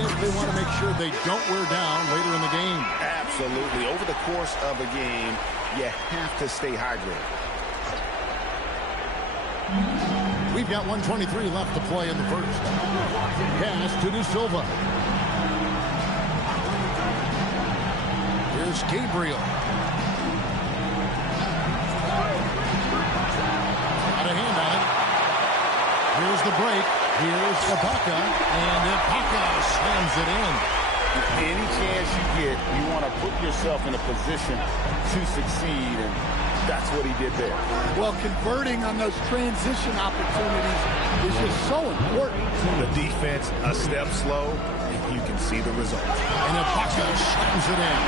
if they want to make sure they don't wear down later in the game. Absolutely. Over the course of a game, you have to stay hydrated. We've got 1:23 left to play in the first. Pass to De Silva. Here's Gabriel. Got a hand on it. Here's the break. Here's Ibaka. And Ibaka slams it in. Any chance you get, you want to put yourself in a position to succeed, and that's what he did there. Well, converting on those transition opportunities is just so important. The defense a step slow, and you can see the result. And Ibaka slams it in.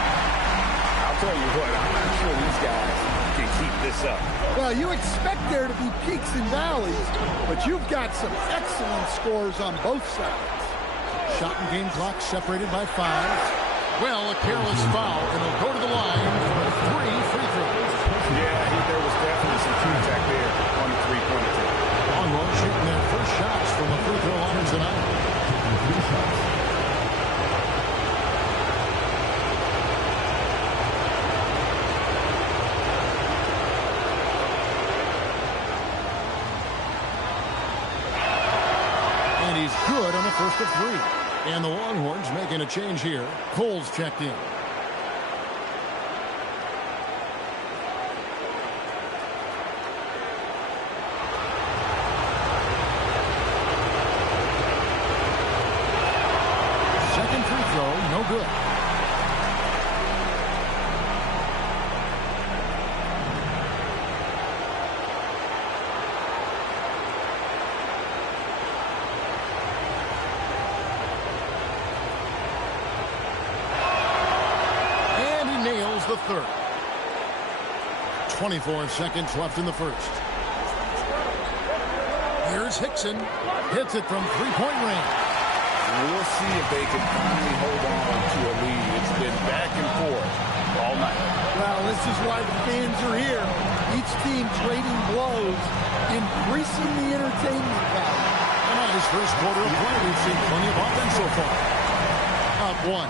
I'll tell you what, I'm not sure these guys can keep this up. Well, you expect there to be peaks and valleys, but you've got some excellent scores on both sides. Shot and game clock separated by 5. Well, a careless foul, and he'll go to the line for 3 free throws. Yeah, there was definitely some contact there on the three-pointer. Longhorns shooting their first shots from the free throw line tonight. And he's good on the first of 3. And the Longhorns making a change here. Cole's checked in. Second free throw, no good. The third. 24 seconds left in the first. Here's Hickson. Hits it from three-point range. We'll see if they can finally hold on to a lead. It's been back and forth all night. Well, this is why the fans are here. Each team trading blows, increasing the entertainment value. And on his first quarter of play, we've seen plenty of offense so far. Up 1.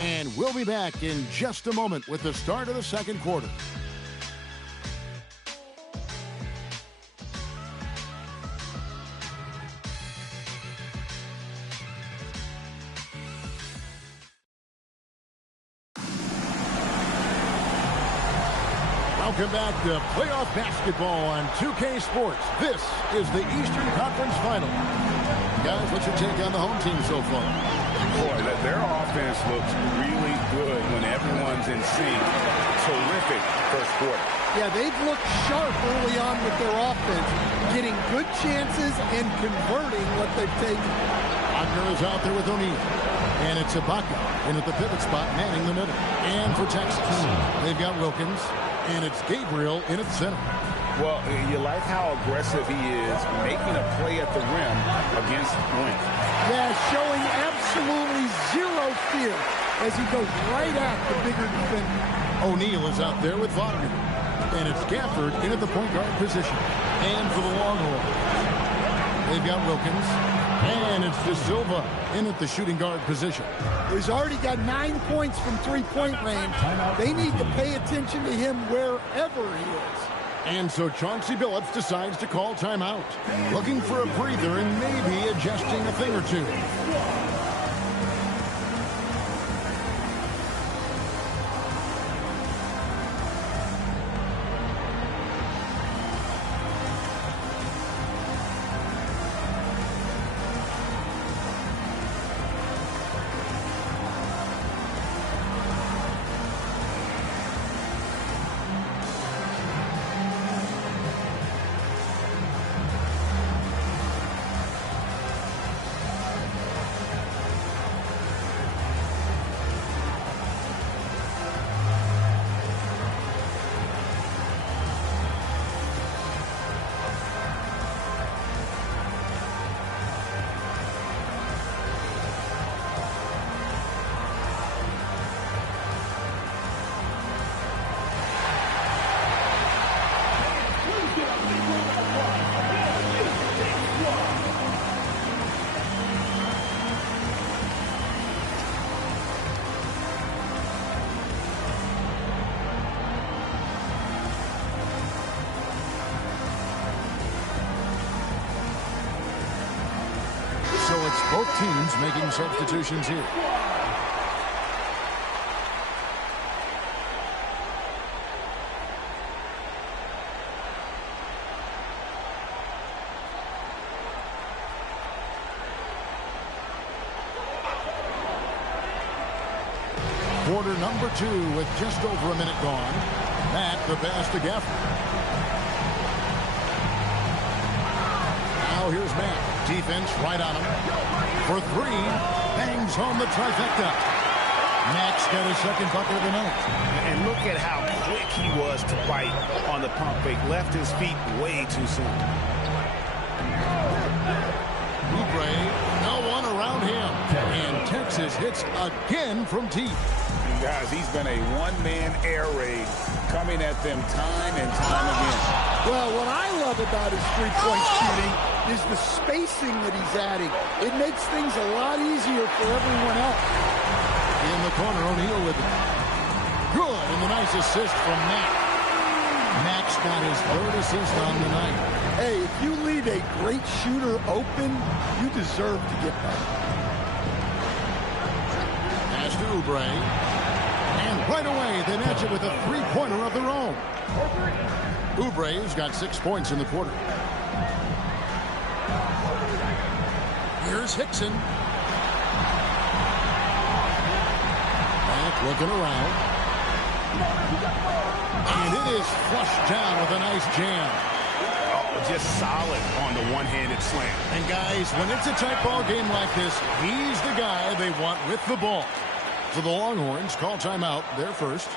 And we'll be back in just a moment with the start of the second quarter. Welcome back to playoff basketball on 2K Sports. This is the Eastern Conference Final. Guys, what's your take on the home team so far? Boy, their offense looks really good when everyone's in sync. Terrific first quarter. Yeah, they've looked sharp early on with their offense, getting good chances and converting what they've taken. Wagner is out there with O'Neal. And it's Ibaka in at the pivot spot, manning the middle. And for Texas, they've got Wilkins. And it's Gabriel in at center. Well, you like how aggressive he is making a play at the rim against Wink. Yeah, showing absolutely zero fear as he goes right at the bigger defender. O'Neal is out there with Wagner. And it's Gafford in at the point guard position. And for the Longhorns, they've got Wilkins. And it's De Silva in at the shooting guard position. He's already got 9 points from three-point range. They need to pay attention to him wherever he is. And so Chauncey Billups decides to call timeout. Looking for a breather and maybe adjusting a thing or two. Both teams making substitutions here. Quarter number 2 with just over a minute gone. Matt, the pass to Gafford. Now here's Matt. Defense right on him. For 3. Bangs home the trifecta. Matt's got his second bucket of the night. And look at how quick he was to bite on the pump fake. Left his feet way too soon. Oubre, no one around him. And Texas hits again from deep. Guys, he's been a one-man air raid coming at them time and time again. Well, what I love about his three-point shooting is the spacing that he's adding. It makes things a lot easier for everyone else. In the corner, O'Neal with it. Good, and the nice assist from Matt. Max got his 3rd assist on the night. Hey, if you leave a great shooter open, you deserve to get better. Pass to Oubre. And right away, they match it with a three-pointer of their own. Oubre's got 6 points in the quarter. Here's Hickson. Back looking around. And it is flushed down with a nice jam. Oh, just solid on the one-handed slam. And guys, when it's a tight ball game like this, he's the guy they want with the ball. So the Longhorns call timeout. They're first.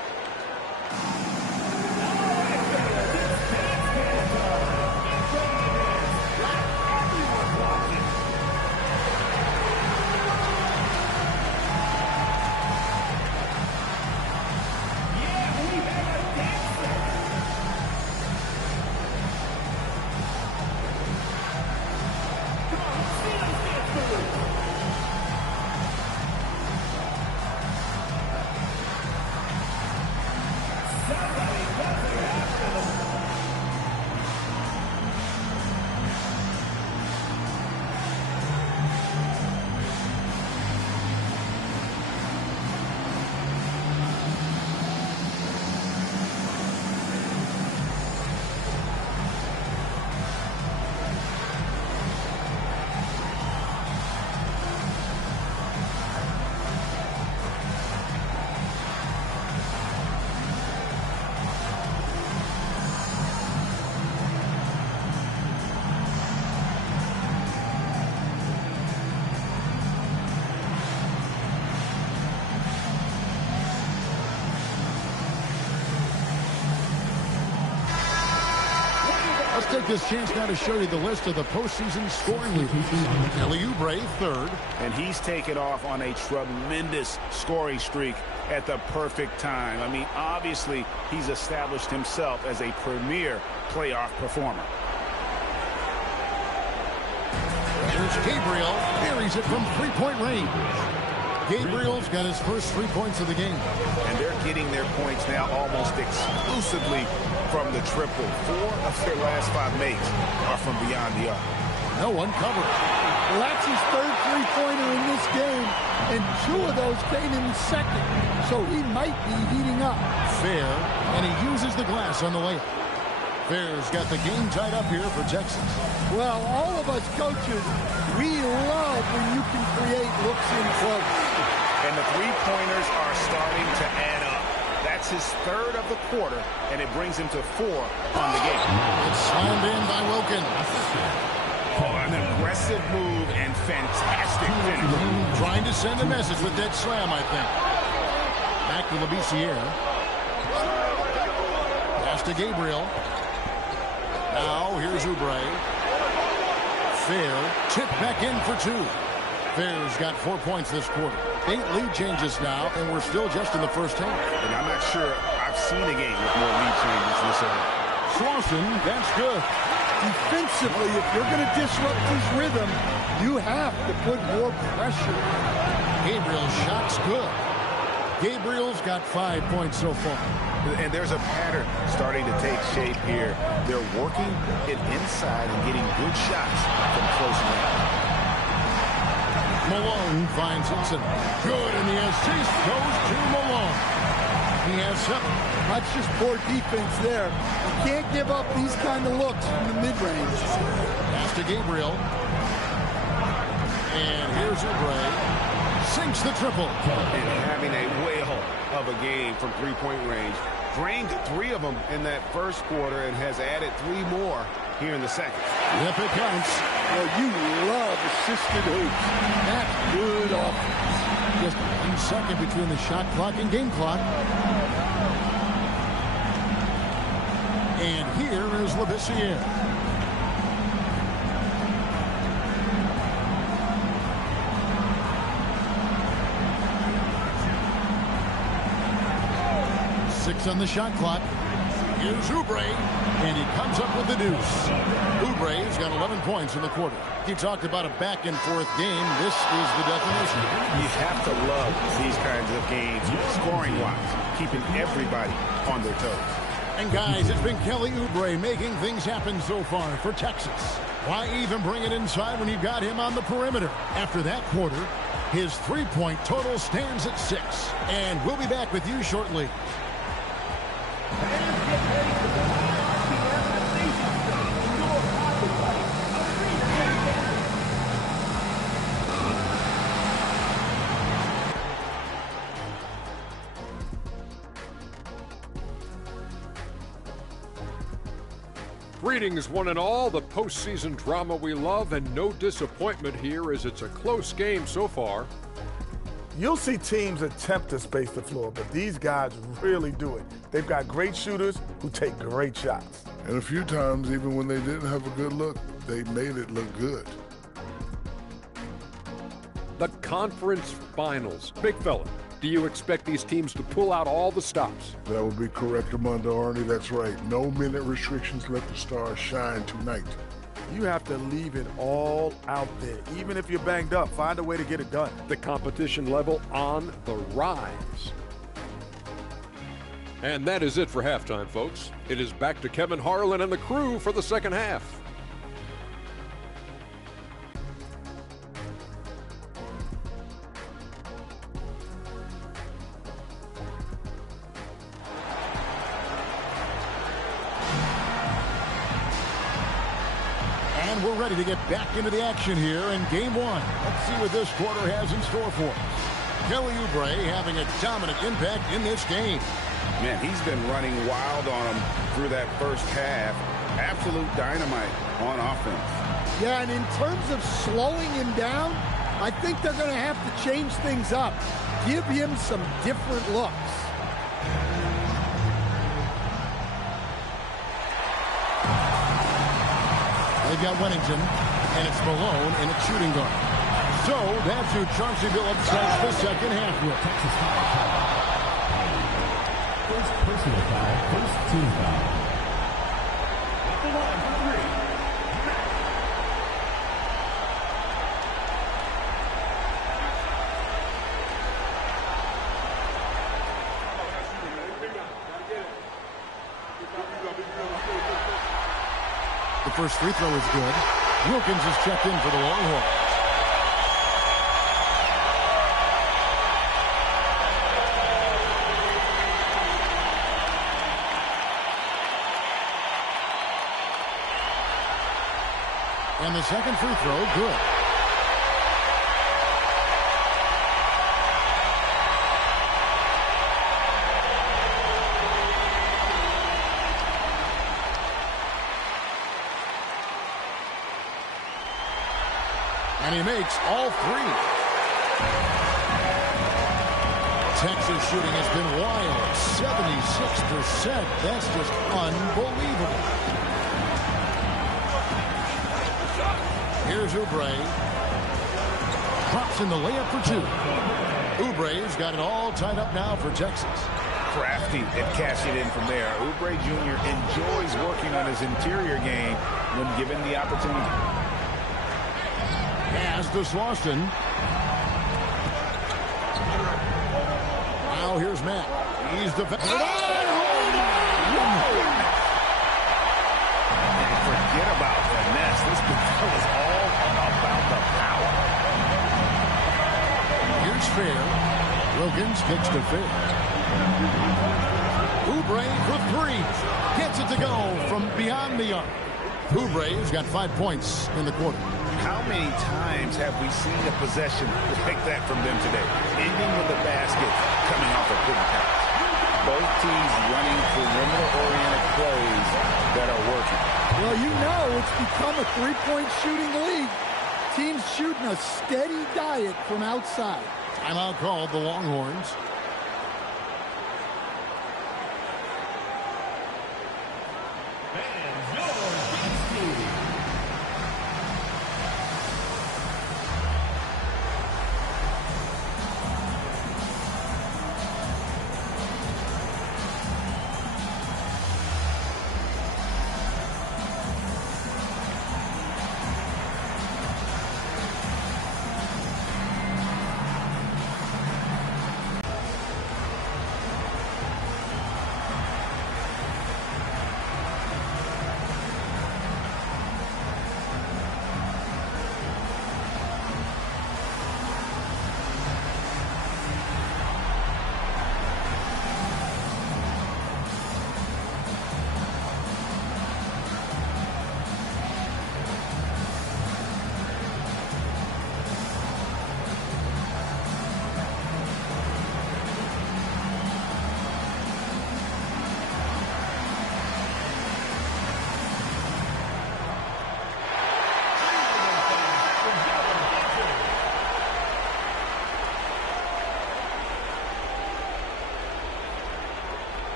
Let's take this chance now to show you the list of the postseason scoring leaders. Kelly Oubre, 3rd. And he's taken off on a tremendous scoring streak at the perfect time. I mean, obviously, he's established himself as a premier playoff performer. There's Gabriel. Buries it from three-point range. Gabriel's got his first 3 points of the game. And they're getting their points now almost exclusively from the triple. 4 of their last 5 makes are from beyond the arc. No one covered. Well, that's his 3rd three-pointer in this game, and 2 of those came in the second, so he might be heating up. Fair, and he uses the glass on the layup. Fair's got the game tied up here for Texas. Well, all of us coaches, we love when you can create looks in close. And the three-pointers are starting to add up. That's his 3rd of the quarter, and it brings him to 4 on the game. It's slammed in by Wilkins. Oh, an aggressive move and fantastic finish. Trying to send a message with that slam, I think. Back to Labissiere. Pass to Gabriel. Now here's Oubre. Fair tipped back in for 2. Fair's got 4 points this quarter. 8 lead changes now, and we're still just in the first half. And I'm not sure I've seen a game with more lead changes this early. Slauson, that's good. Defensively, if you're going to disrupt his rhythm, you have to put more pressure. Gabriel's shot's good. Gabriel's got 5 points so far. And there's a pattern starting to take shape here. They're working it inside and getting good shots from close range. Malone finds Hinson. Good, and the assist goes to Malone. He has 7. That's just poor defense there. You can't give up these kind of looks from the mid-range. Pass to Gabriel. And here's Oubre. Sinks the triple. And having a whale of a game from three-point range. Drained 3 of them in that first quarter and has added 3 more here in the second. Yep, it counts. Well, you love assisted hoops. That's good offense. Just 1 second between the shot clock and game clock. And here is Labissiere. Six on the shot clock. Here's Oubre, and he comes up with the deuce. Oubre's got 11 points in the quarter. You talked about a back-and-forth game. This is the definition. You have to love these kinds of games, scoring-wise, keeping everybody on their toes. And guys, it's been Kelly Oubre making things happen so far for Texas. Why even bring it inside when you've got him on the perimeter? After that quarter, his three-point total stands at 6. And we'll be back with you shortly. Greetings, one and all. The postseason drama we love, and no disappointment here as it's a close game so far. You'll see teams attempt to space the floor, but these guys really do it. They've got great shooters who take great shots. And a few times, even when they didn't have a good look, they made it look good. The conference finals. Big fella, do you expect these teams to pull out all the stops? That would be correct, Armando Arnie. That's right. No minute restrictions. Let the stars shine tonight. You have to leave it all out there. Even if you're banged up, find a way to get it done. The competition level on the rise. And that is it for halftime, folks. It is back to Kevin Harlan and the crew for the second half. And we're ready to get back into the action here in game 1. Let's see what this quarter has in store for us. Kelly Oubre having a dominant impact in this game. Man, he's been running wild on him through that first half. Absolute dynamite on offense. Yeah, and in terms of slowing him down, I think they're going to have to change things up. Give him some different looks. They've got Wennington, and it's Malone in a shooting guard. So that's who Chauncey Billups starts the second half with. First personal foul, first team foul. The first free throw is good. Wilkins is checked in for the Longhorns. And the second free throw, good. And he makes all 3. Texas shooting has been wild. 76%. That's just unbelievable. Here's Oubre. Drops in the layup for 2. Oubre's got it all tied up now for Texas. Crafty at cashing it in from there. Oubre Jr. enjoys working on his interior game when given the opportunity. Pass to Slauson. Now here's Matt. He's defending. Forget about finesse. This was all about the power. fair. Wilkins kicks to fair. Oubre for three. Gets it to go from beyond the arc. Oubre's got 5 points in the quarter. How many times have we seen a possession like that from them today? Ending with a basket coming off a good pass. Both teams running perimeter-oriented plays that are working. Well, you know it's become a three-point shooting league. Teams shooting a steady diet from outside. Timeout called the Longhorns.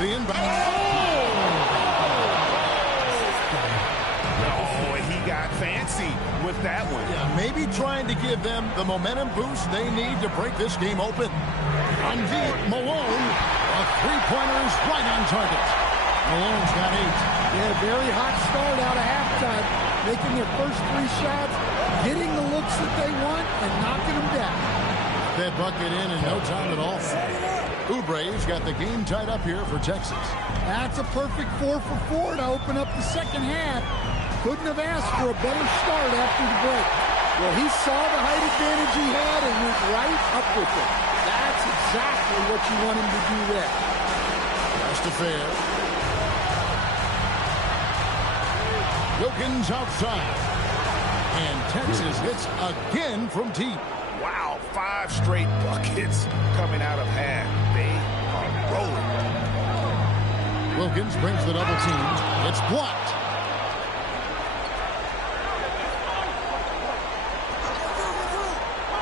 The inbound. Oh, and he got fancy with that one. Yeah, maybe trying to give them the momentum boost they need to break this game open. On deep, Malone. A three-pointer is right on target. Malone's got 8. Yeah, very hot start out of halftime. Making their first 3 shots, getting the looks that they want, and knocking them down. That bucket in no time at all. Oubre's got the game tied up here for Texas. That's a perfect 4 for 4 to open up the second half. Couldn't have asked for a better start after the break. Well, he saw the height advantage he had and went right up with it. That's exactly what you want him to do there. Pass to Fair. Wilkins outside. And Texas hits again from deep. Wow, 5 straight buckets coming out of half. They are rolling. Wilkins brings the double team. It's blocked.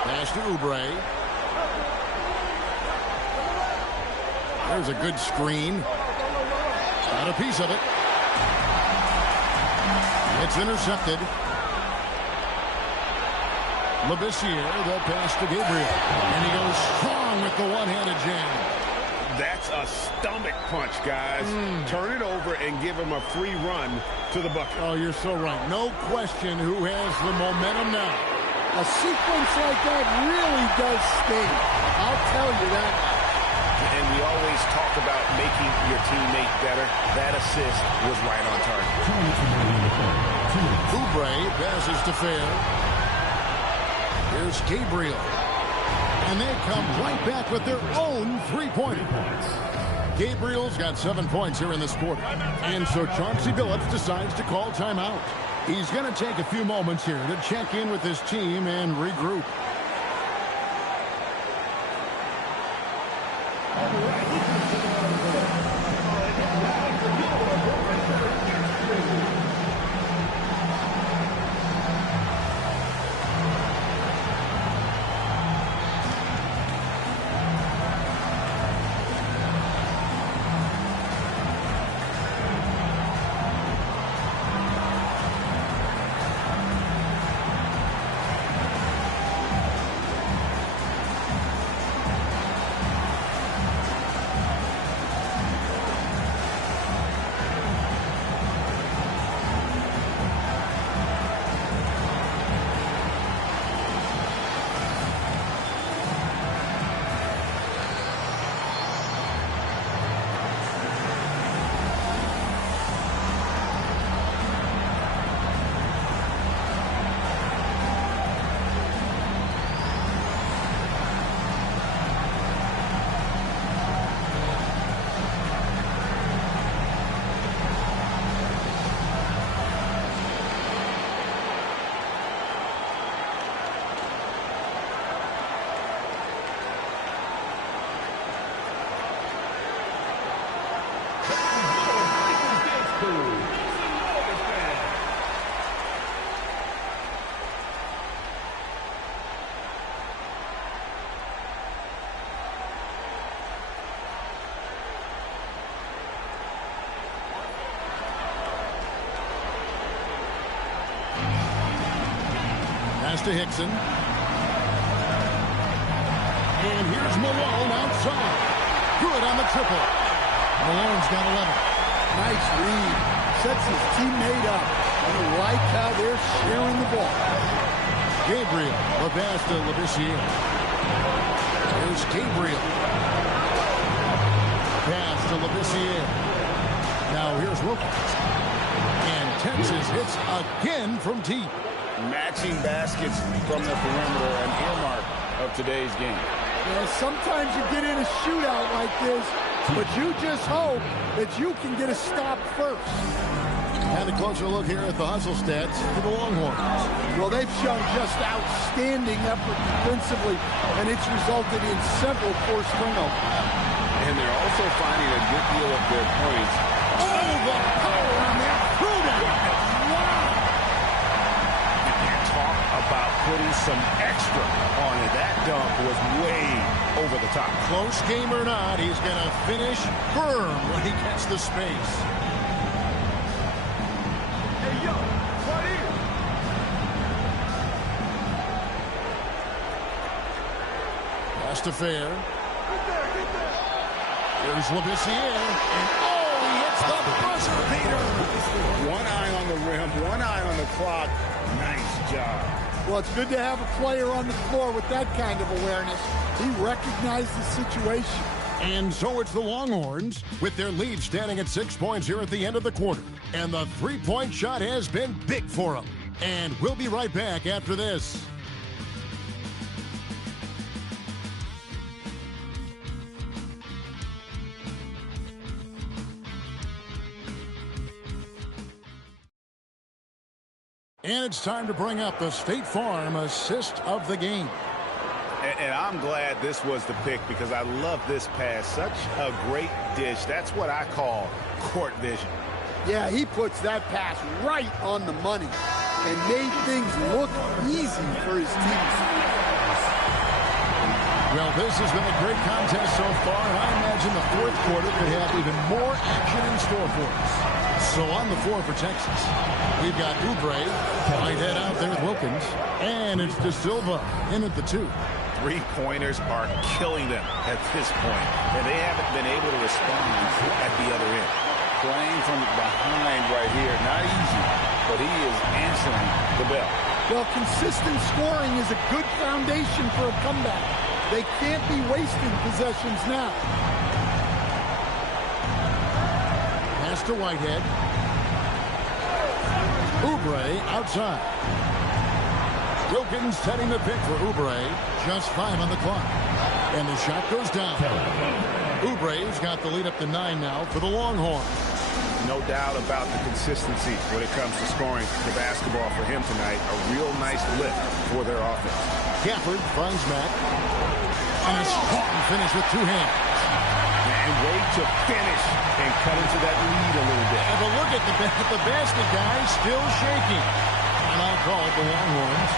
Pass to Oubre. There's a good screen. Got a piece of it. It's intercepted. Labissiere, the pass to Gabriel. And he goes strong with the one-handed jam. That's a stomach punch, guys. Turn it over and give him a free run to the bucket. Oh, you're so right. No question who has the momentum now. A sequence like that really does sting. I'll tell you that. And we always talk about making your teammate better. That assist was right on target. Oubre passes to Fair. Here's Gabriel. And they come right back with their own three-pointer. Gabriel's got 7 points here in this quarter. And so Chauncey Billups decides to call timeout. He's going to take a few moments here to check in with his team and regroup. Pass to Hickson. And here's Malone outside. Good on the triple. Malone's got 11. Nice read. Sets his teammate up. I like how they're sharing the ball. Gabriel. The pass to Labissiere. Here's Gabriel. Pass to Labissiere. Now here's Wilkins. And Texas hits again from deep. Matching baskets from the perimeter, an earmark of today's game. Yeah, sometimes you get in a shootout like this, but you just hope that you can get a stop first. And a closer look here at the hustle stats for the Longhorns. Well, they've shown just outstanding effort defensively, and it's resulted in several forced turnovers. And they're also finding a good deal of their points. Oh, the power on that throwdown! Wow! And talk about putting some extra on it. That dunk was way over the top. Close game or not, he's going to finish firm when he gets the space. Pass to Fair. Here's Labissiere. And oh, he hits the buzzer beater. One eye on the rim, one eye on the clock. Nice job. Well, it's good to have a player on the floor with that kind of awareness. He recognized the situation. And so it's the Longhorns with their lead standing at 6 points here at the end of the quarter. And the three-point shot has been big for them. And we'll be right back after this. And it's time to bring up the State Farm assist of the game. And I'm glad this was the pick because I love this pass. Such a great dish. That's what I call court vision. Yeah, he puts that pass right on the money and made things look easy for his team. Well, this has been a great contest so far, and I imagine the fourth quarter could have even more action in store for us. So on the floor for Texas, we've got Oubre, Whitehead out there with Wilkins, and it's De Silva in at the 2. Three-pointers are killing them at this point, and they haven't been able to respond at the other end. Playing from behind right here, not easy, but he is answering the bell. Well, consistent scoring is a good foundation for a comeback. They can't be wasting possessions now. Pass to Whitehead. Oubre outside. Wilkins setting the pick for Oubre. Just 5 on the clock. And the shot goes down. Oubre's got the lead up to 9 now for the Longhorns. No doubt about the consistency when it comes to scoring the basketball for him tonight. A real nice lift for their offense. Gafford finds Mack. And a strong finish with 2 hands. And way to finish and cut into that lead a little bit. And a look at the basket guy still shaking. And I'll call it the Longhorns.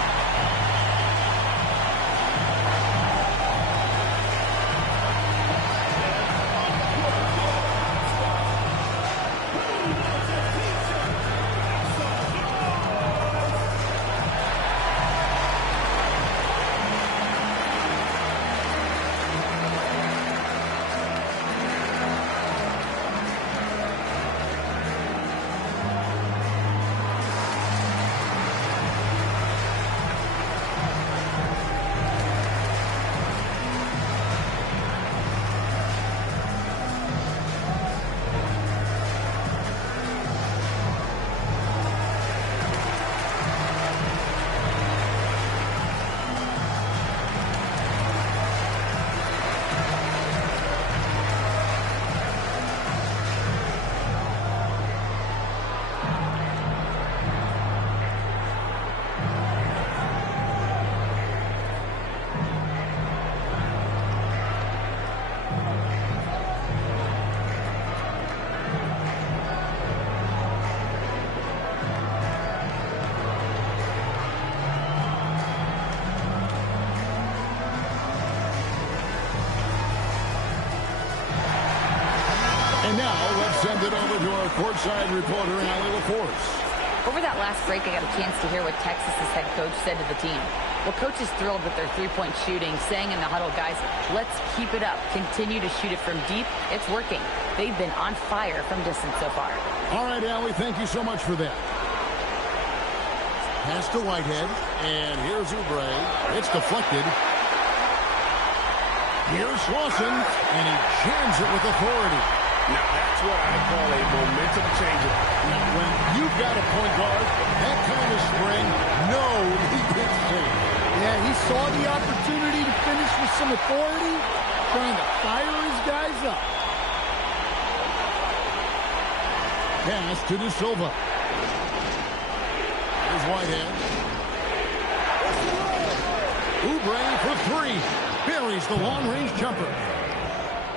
And now let's send it over to our courtside reporter, Allie LaForce. Over that last break, I got a chance to hear what Texas's head coach said to the team. Well, coach is thrilled with their three-point shooting, saying in the huddle, guys, let's keep it up. Continue to shoot it from deep. It's working. They've been on fire from distance so far. All right, Allie, thank you so much for that. Pass to Whitehead, and here's Oubre. It's deflected. Here's Lawson, and he jams it with authority. Now, that's what I call a momentum changer. Now, when you've got a point guard, that kind of spring, no, he gets safe. Yeah, he saw the opportunity to finish with some authority, trying to fire his guys up. Pass to De Silva. Here's Whitehead. Oubre for three. Buries the long-range jumper.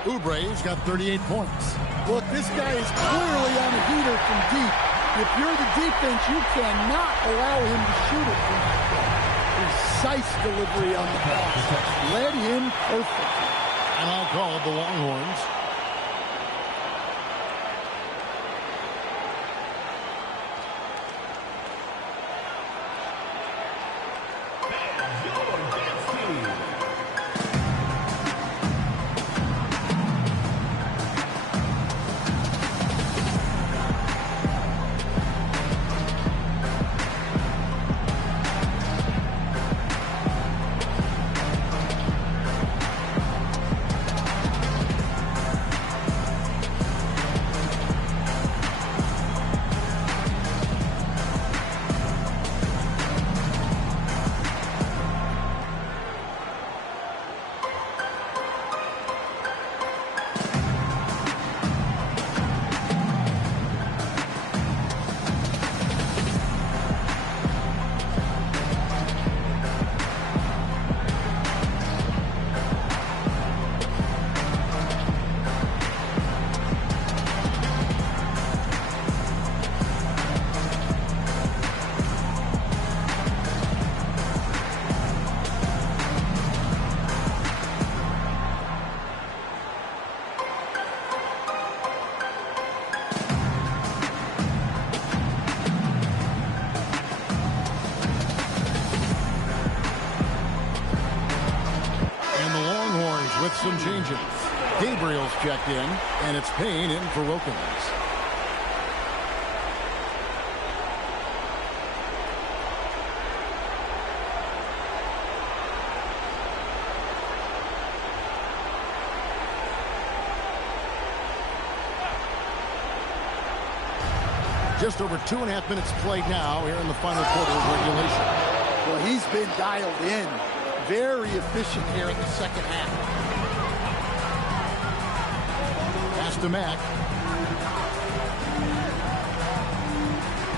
Oubre's got 38 points. Look, this guy is clearly on a heater from deep. If you're the defense, you cannot allow him to shoot it from that. Precise delivery on the pass. Led him perfectly. And I'll call the Longhorns. With some changes. Gabriel's checked in, and it's Payne in for Wilkins. Just over 2.5 minutes played now here in the final quarter of regulation. Well, he's been dialed in. Very efficient here in the second half. Pass to Mack.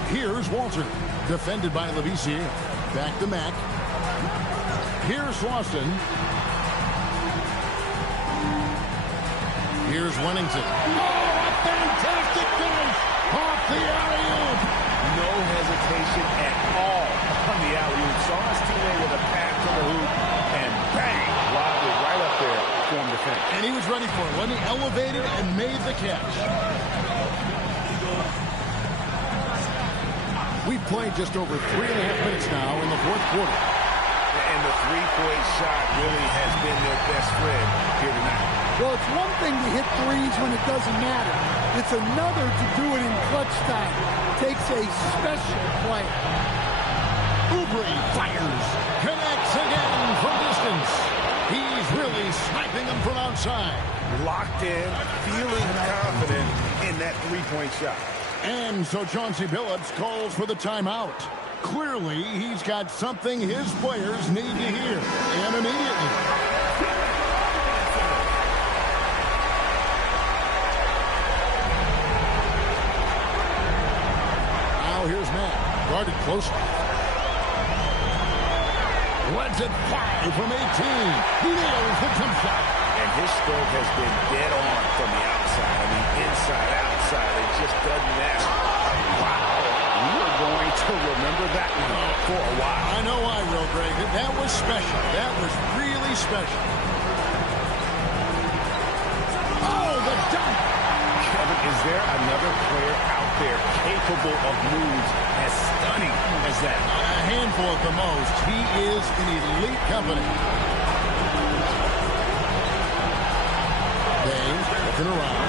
Here's Walter. Defended by Labissiere. Back to Mack. Here's Lawson. Here's Wennington. Oh, a fantastic finish off the alley-oop. No hesitation at all on the alley-oop. Saw his teammate with a pass to the hoop, and bang, lobbed it right up there for him to finish. And he was ready for it when he elevated and made the catch. We've played just over 3.5 minutes now in the fourth quarter. And the three-point shot really has been their best friend here tonight. Well, it's one thing to hit threes when it doesn't matter. It's another to do it in clutch time. Takes a special player. Oubre fires. Connects again from distance. He's really sniping them from outside. Locked in, feeling confident in that three-point shot. And so Chauncey Billups calls for the timeout. Clearly, he's got something his players need to hear, and immediately. Now here's Matt, guarded closely. Lets it fly from 18. Nails the jump shot. And his stroke has been dead on from the outside. I mean, inside, outside, it just doesn't matter. Wow. We are going to remember that one for a while. I know I will, Greg. That was special. That was really special. Oh, the dunk. Kevin, is there another player out there capable of moves as stunning as that? A handful at the most. He is in elite company. James looking around.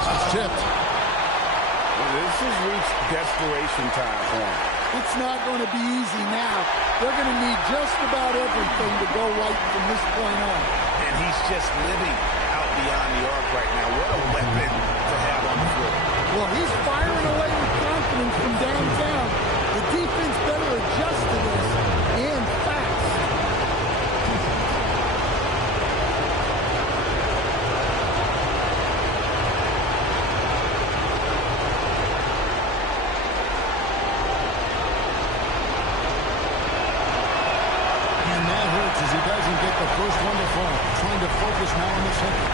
It's tipped. Well, this has reached desperation time for him. It's not going to be easy now. They're going to need just about everything to go right from this point on. And he's just living out beyond the arc right now. What a weapon to have on the floor. Well, he's firing away with confidence from downtown. The defense better adjust to this, and fast. And that hurts as he doesn't get the first one to fall. Trying to focus now on the second.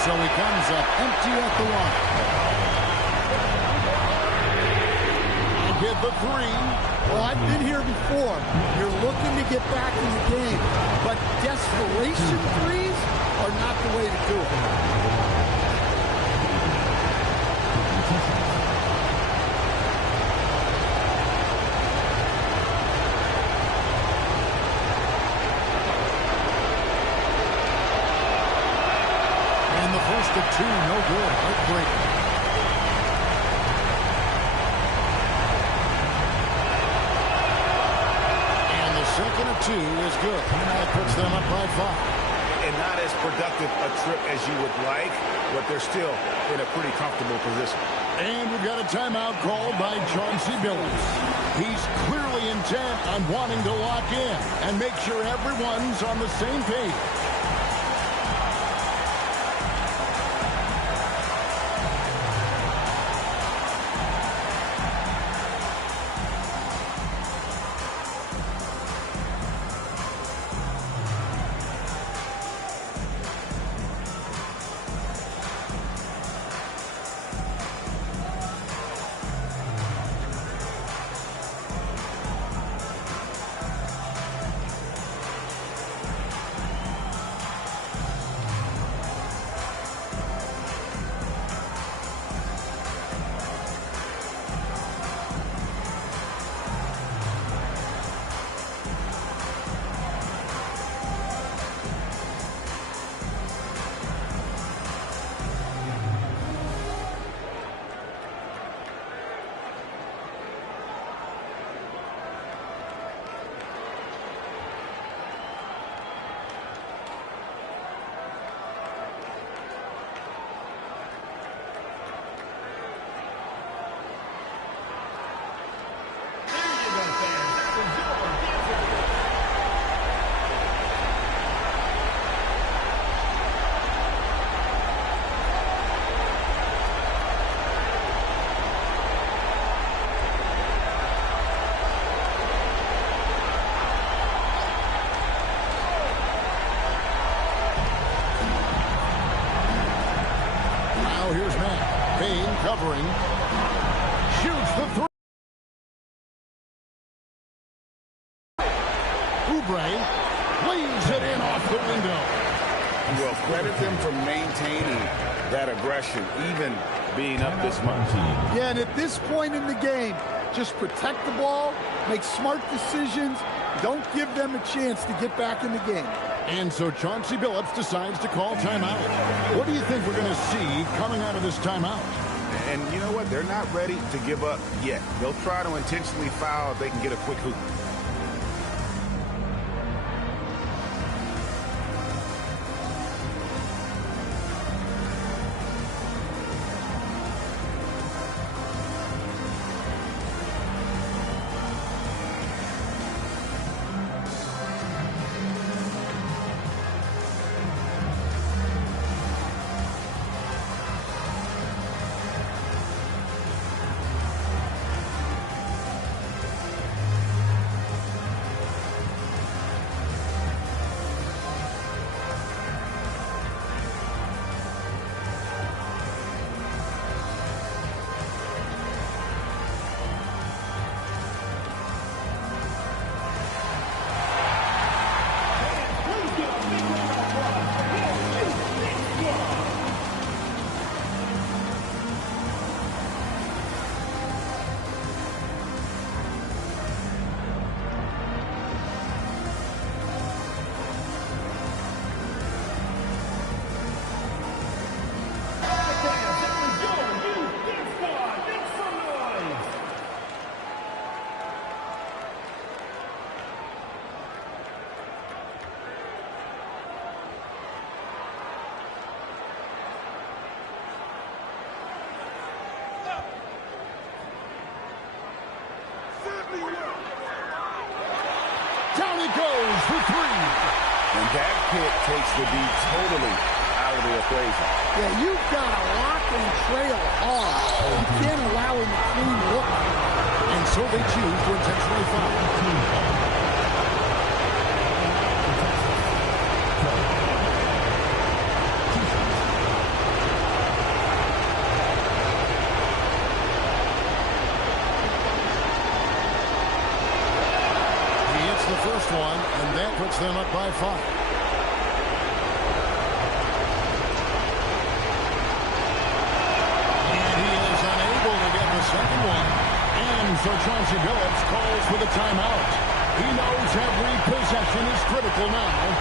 So he comes up empty at the line. And hit the three. Well, I've been here before. You're looking to get back in the game, but desperation threes are not the way to do it. And the first of two, no good. Heartbreaking. And the second of two is good. That puts them up by 5. And not as productive a trip as you would like, but they're still in a pretty comfortable position. And we've got a timeout called by Chauncey Billups. He's clearly intent on wanting to lock in and make sure everyone's on the same page. Here's Matt. Payne covering. Shoots the three. Oubre leaves it in off the window. Well, credit them for maintaining that aggression, even being up this much. Yeah, and at this point in the game, just protect the ball, make smart decisions, don't give them a chance to get back in the game. And so Chauncey Billups decides to call timeout. What do you think we're going to see coming out of this timeout? And you know what? They're not ready to give up yet. They'll try to intentionally foul if they can get a quick hoop. goes for three. And that pick takes the D totally out of the equation. Yeah, you've got to lock and trail hard. You can't allow him to clean look. And so they choose to intentionally foul. The first one, and that puts them up by 5. And he is unable to get the second one. And so Chauncey Billups calls for the timeout. He knows every possession is critical now.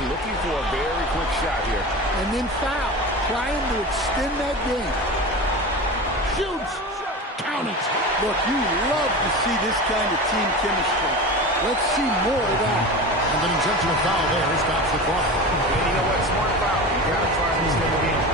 Looking for a very quick shot here. And then foul. Trying to extend that game. Shoots. Count it. Look, you love to see this kind of team chemistry. Let's see more of that. And an intentional foul there stops the clock. And you know what? Smart foul. You got to try and extend the game.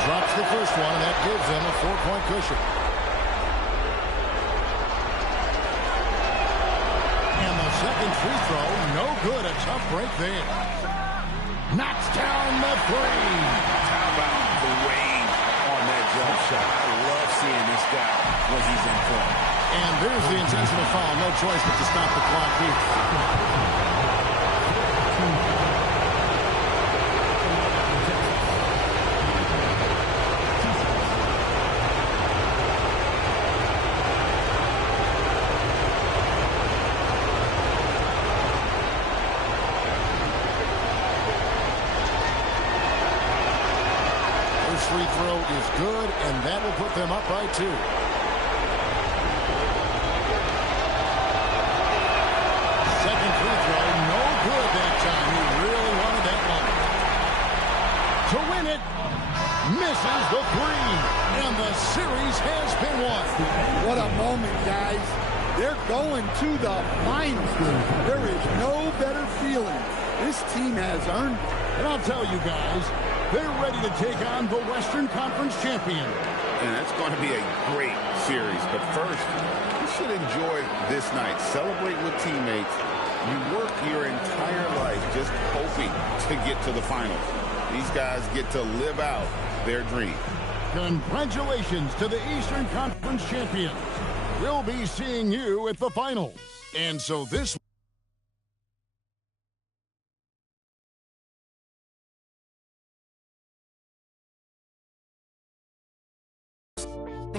Drops the first one, and that gives them a 4-point cushion. And the second free throw, no good. A tough break there. Knocks down the three. How about the range on that jump shot? I love seeing this guy when he's in form. And there's the intentional foul. No choice but to stop the clock here. Free throw is good, and that will put them up by 2. Second free throw, no good that time. He really wanted that one. To win it, misses the 3, and the series has been won. What a moment, guys. They're going to the finals. There is no better feeling. This team has earned it. And I'll tell you guys, they're ready to take on the Western Conference champion. And that's going to be a great series. But first, you should enjoy this night. Celebrate with teammates. You work your entire life just hoping to get to the finals. These guys get to live out their dream. Congratulations to the Eastern Conference champions. We'll be seeing you at the finals. And so this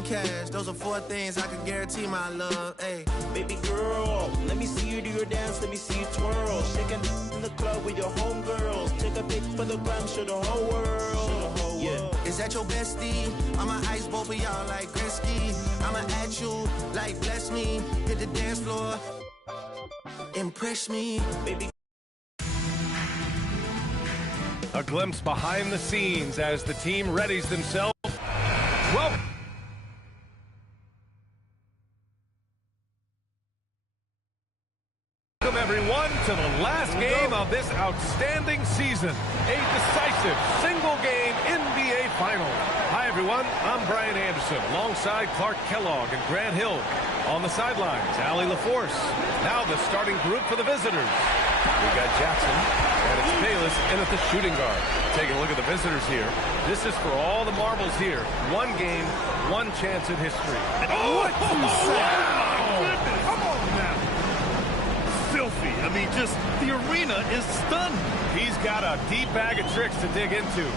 cash, those are 4 things I can guarantee my love. Hey, baby girl, let me see you do your dance, let me see you twirl. Shaking in the club with your homegirls. Take a pic for the gram, show the whole world. Yeah. Is that your bestie? I'ma ice both of y'all like Gretzky. I'ma at you like bless me. Hit the dance floor, impress me, baby. A glimpse behind the scenes as the team readies themselves. Well, Welcome, everyone, to the last game of this outstanding season. A decisive single-game NBA Final. Hi, everyone. I'm Brian Anderson, alongside Clark Kellogg and Grant Hill. On the sidelines, Allie LaForce. Now the starting group for the visitors. We got Jackson, and it's Bayless in at the shooting guard. Taking a look at the visitors here. This is for all the marbles here. One game, one chance at history. Oh, what you say? Oh, come on now. Filthy. I mean, just the arena is stunned. He's got a deep bag of tricks to dig into.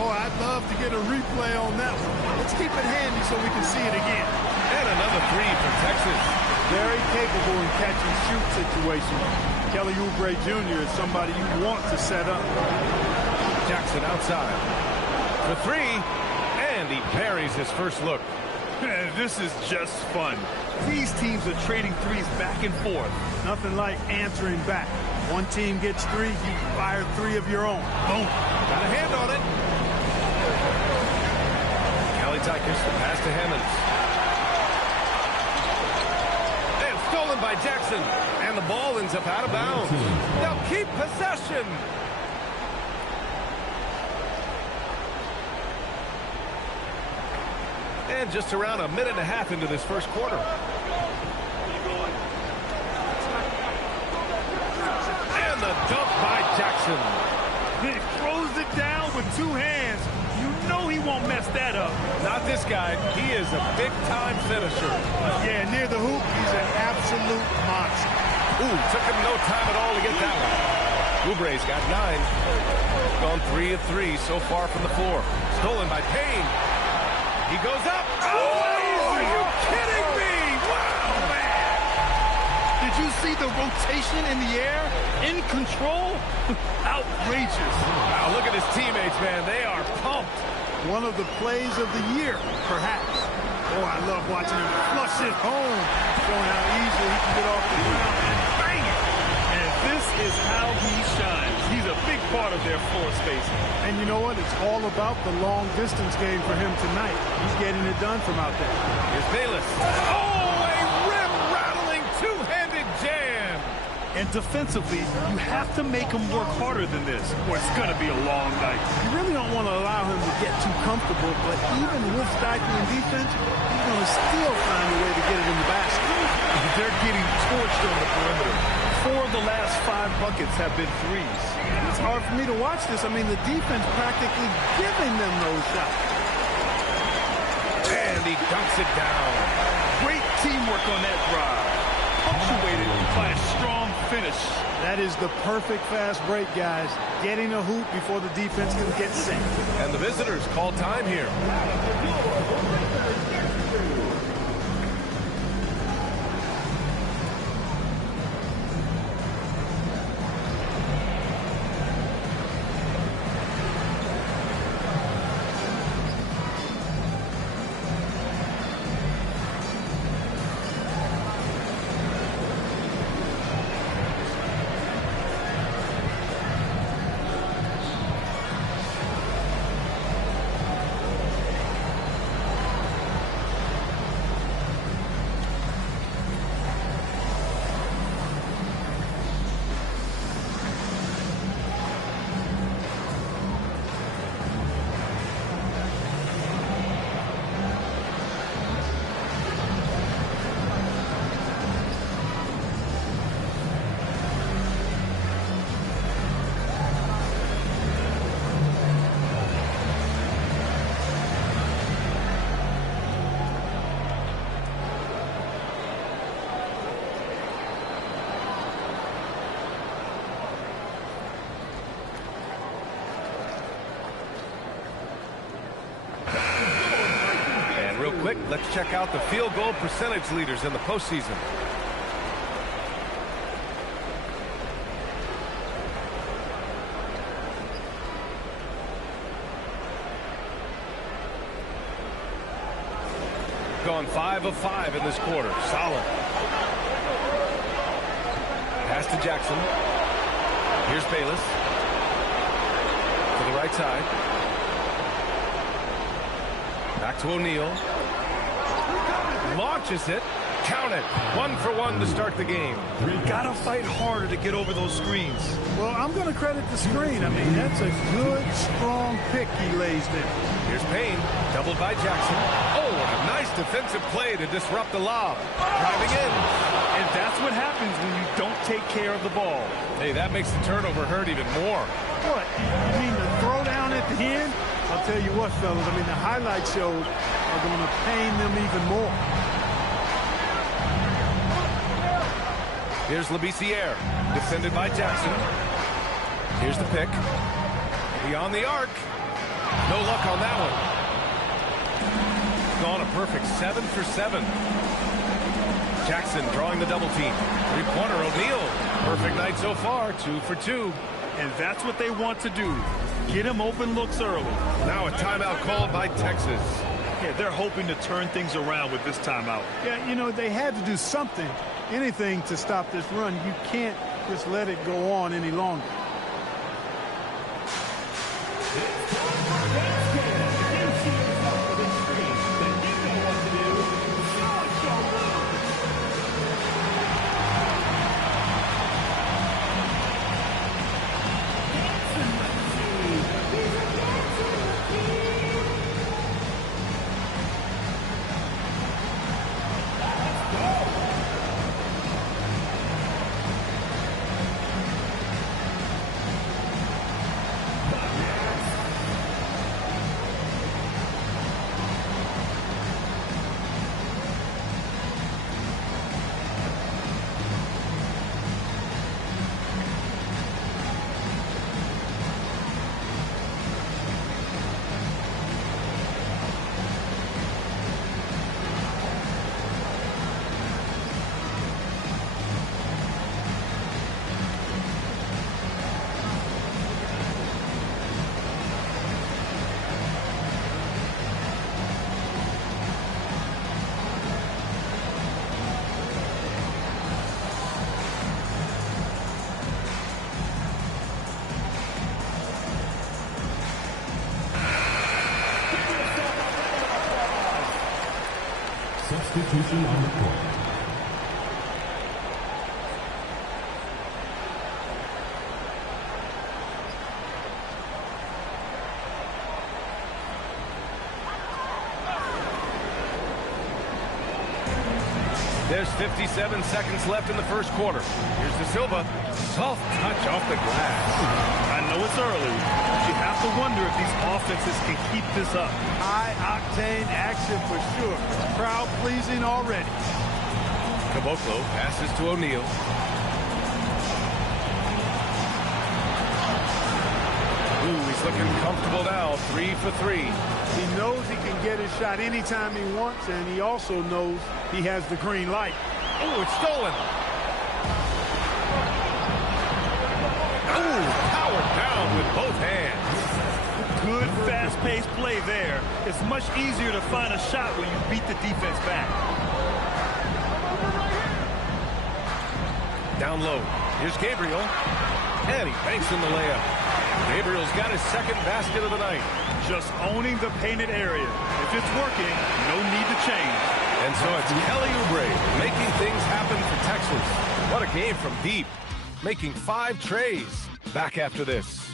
Oh, I'd love to get a replay on that one. Let's keep it handy so we can see it again. And another three for Texas. Very capable in catch-and-shoot situations. Kelly Oubre Jr. is somebody you want to set up. Jackson outside for three, and he buries his first look. This is just fun. These teams are trading threes back and forth. Nothing like answering back. One team gets three, you fire three of your own. Boom. Got a hand on it. Kelly Tykes, the pass to Hammonds. And stolen by Jackson. And the ball ends up out of bounds. They'll keep possession. And just around a minute and a half into this first quarter. And the dunk by Jackson. He throws it down with two hands. You know he won't mess that up. Not this guy. He is a big-time finisher. Yeah, near the hoop, he's an absolute monster. Ooh, took him no time at all to get that one. Oubre's got 9. Gone 3 of 3 so far from the floor. Stolen by Payne. He goes up. Oh, are you kidding me? Wow, man. Did you see the rotation in the air? In control? Outrageous. Wow, look at his teammates, man. They are pumped. One of the plays of the year, perhaps. Oh, I love watching him flush it home. Showing how easily he can get off the ground and bang it. And this is how he shines. He's a big part of their floor space. And you know what? It's all about the long distance game for him tonight. He's getting it done from out there. Here's Bayless. Oh, a rim-rattling two-handed jam. And defensively, you have to make him work harder than this, or it's going to be a long night. You really don't want to allow him to get too comfortable, but even with stifling defense, he's going to still find a way to get it in the basket. They're getting torched on the perimeter. 4 of the last 5 buckets have been threes. It's hard for me to watch this. I mean, the defense practically giving them those shots. And he dunks it down. Great teamwork on that drive. Punctuated by a strong finish. That is the perfect fast break, guys. Getting a hoop before the defense can get set. And the visitors call time here. Quick, let's check out the field goal percentage leaders in the postseason. Gone 5 of 5 in this quarter. Solid. Pass to Jackson. Here's Bayless. To the right side. Back to O'Neal. Launches it. Count it. 1 for 1 to start the game. Gotta fight harder to get over those screens. Well, I'm going to credit the screen. I mean, that's a good, strong pick he lays there. Here's Payne, doubled by Jackson. Oh, and a nice defensive play to disrupt the lob. Driving in. And that's what happens when you don't take care of the ball. Hey, that makes the turnover hurt even more. What? You mean the throw down at the end? I'll tell you what, fellas. I mean, the highlight shows are going to pain them even more. Here's Labissiere, defended by Jackson. Here's the pick. Beyond the arc. No luck on that one. Gone a perfect 7 for 7. Jackson drawing the double team. Three-pointer O'Neal. Perfect night so far, 2 for 2. And that's what they want to do. Get him open looks early. Now a timeout called by Texas. Yeah, they're hoping to turn things around with this timeout. Yeah, you know, they had to do something, anything to stop this run. You can't just let it go on any longer. Substitution on the court. There's 57 seconds left in the first quarter. Here's De Silva. Soft touch off the glass. I know it's early, but you have to wonder if these offenses can keep this up. High-octane action for sure. Crowd-pleasing already. Caboclo passes to O'Neal. Ooh, he's looking comfortable now. 3 for 3. He knows he can get his shot anytime he wants, and he also knows he has the green light. Oh, it's stolen. Oh, powered down with both hands. Good fast-paced play there. It's much easier to find a shot when you beat the defense back. Down low. Here's Gabriel. And he banks in the layup. Gabriel's got his second basket of the night. Just owning the painted area. If it's working, no need to change. And so it's Kelly Oubre making things happen for Texas. What a game from deep. Making 5 trays. Back after this.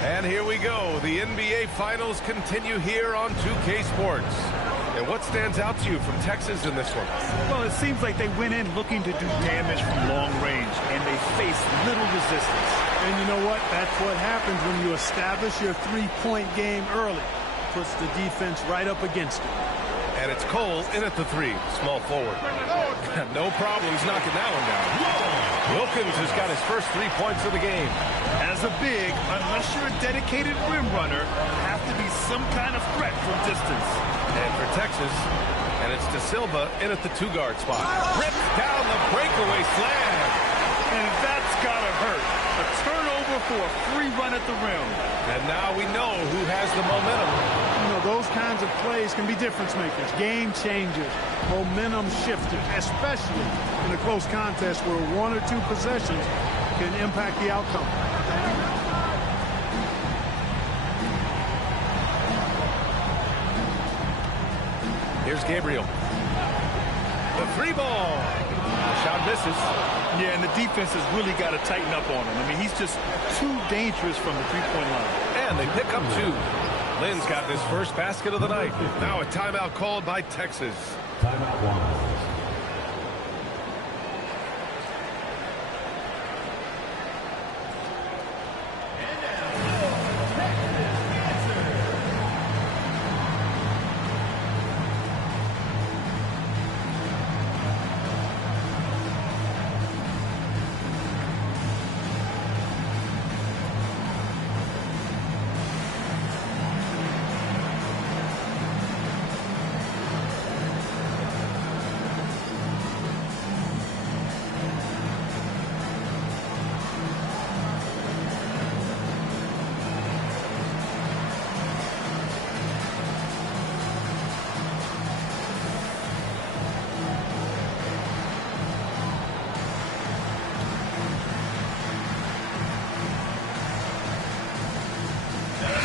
And here we go. The NBA Finals continue here on 2K Sports. And what stands out to you from Texas in this one? Well, it seems like they went in looking to do damage from long range, and they faced little resistance. And you know what? That's what happens when you establish your three-point game early. Puts the defense right up against it. And it's Cole in at the 3, small forward. No problems knocking that one down. Wilkins has got his first 3 points of the game. As a big, unless you're a dedicated rim runner, you have to be some kind of threat from distance. And for Texas, and it's De Silva in at the 2-guard spot. Rips down the breakaway slam. And gotta hurt. A turnover for a free run at the rim. And now we know who has the momentum. You know, those kinds of plays can be difference makers, game changers, momentum shifters, especially in a close contest where 1 or 2 possessions can impact the outcome. Here's Gabriel. The 3 ball. The shot misses. Yeah, and the defense has really got to tighten up on him. I mean, he's just too dangerous from the three-point line. And they pick up 2. Lynn's got his first basket of the night. Now a timeout called by Texas. Timeout 1.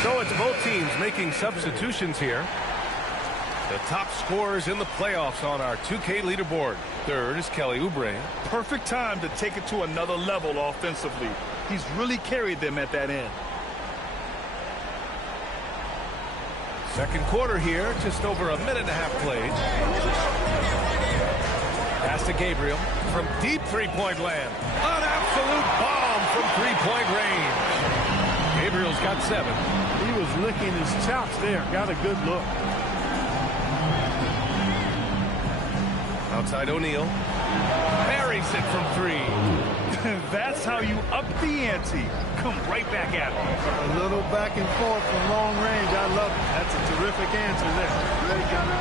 So it's both teams making substitutions here. The top scorers in the playoffs on our 2K leaderboard. Third is Kelly Oubre. Perfect time to take it to another level offensively. He's really carried them at that end. Second quarter here, just over a minute and a half played. Pass to Gabriel from deep three-point land. An absolute bomb from three-point range. Gabriel's got 7. He was licking his chops there. Got a good look. Outside O'Neal. Buries it from 3. That's how you up the ante. Come right back at him. A little back and forth from long range. I love it. That's a terrific answer there. Ready, Gunner?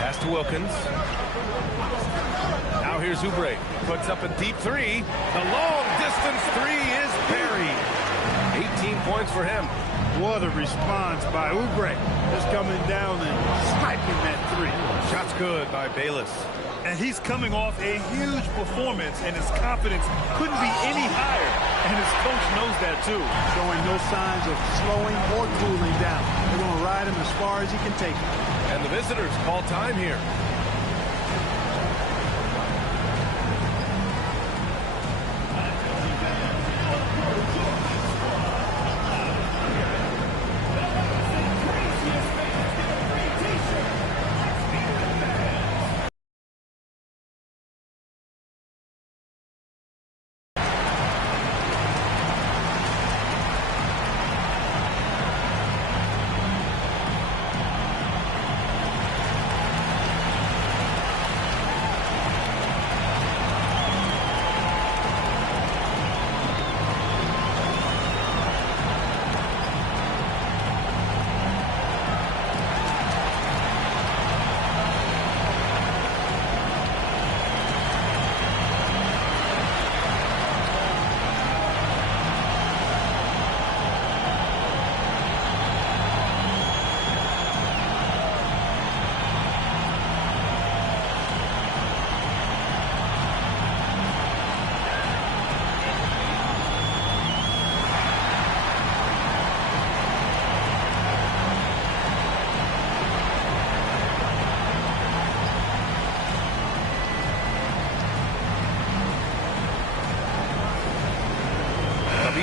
Pass to Wilkins. Now here's Oubre. Puts up a deep 3. The long distance 3 is buried. 18 points for him. What a response by Oubre. Just coming down and sniping that 3. Shot's good by Bayless. And he's coming off a huge performance, and his confidence couldn't be any higher. And his coach knows that, too. Showing no signs of slowing or cooling down. They're going to ride him as far as he can take him. And the visitors call time here.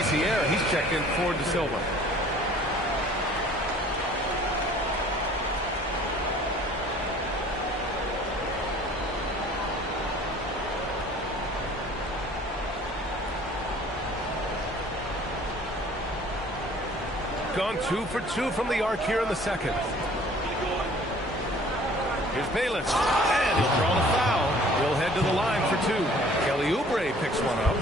Sierra, he's checked in for De Silva. Gone 2 for 2 from the arc here in the second. Here's Bayless, and he'll draw the foul. We'll head to the line for 2. Kelly Oubre picks one up.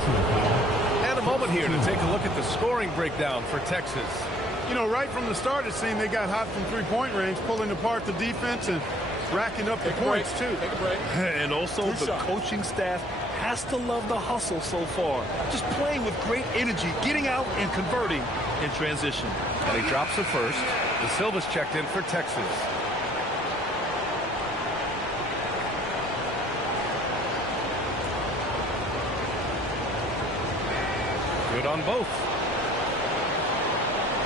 And a moment here to take a look at the scoring breakdown for Texas. You know, right from the start, it seemed they got hot from three-point range, pulling apart the defense and racking up the points, too. Take a break. And also the coaching staff has to love the hustle so far. Just playing with great energy, getting out and converting in transition. And he drops the first. De Silva's checked in for Texas. Good on both.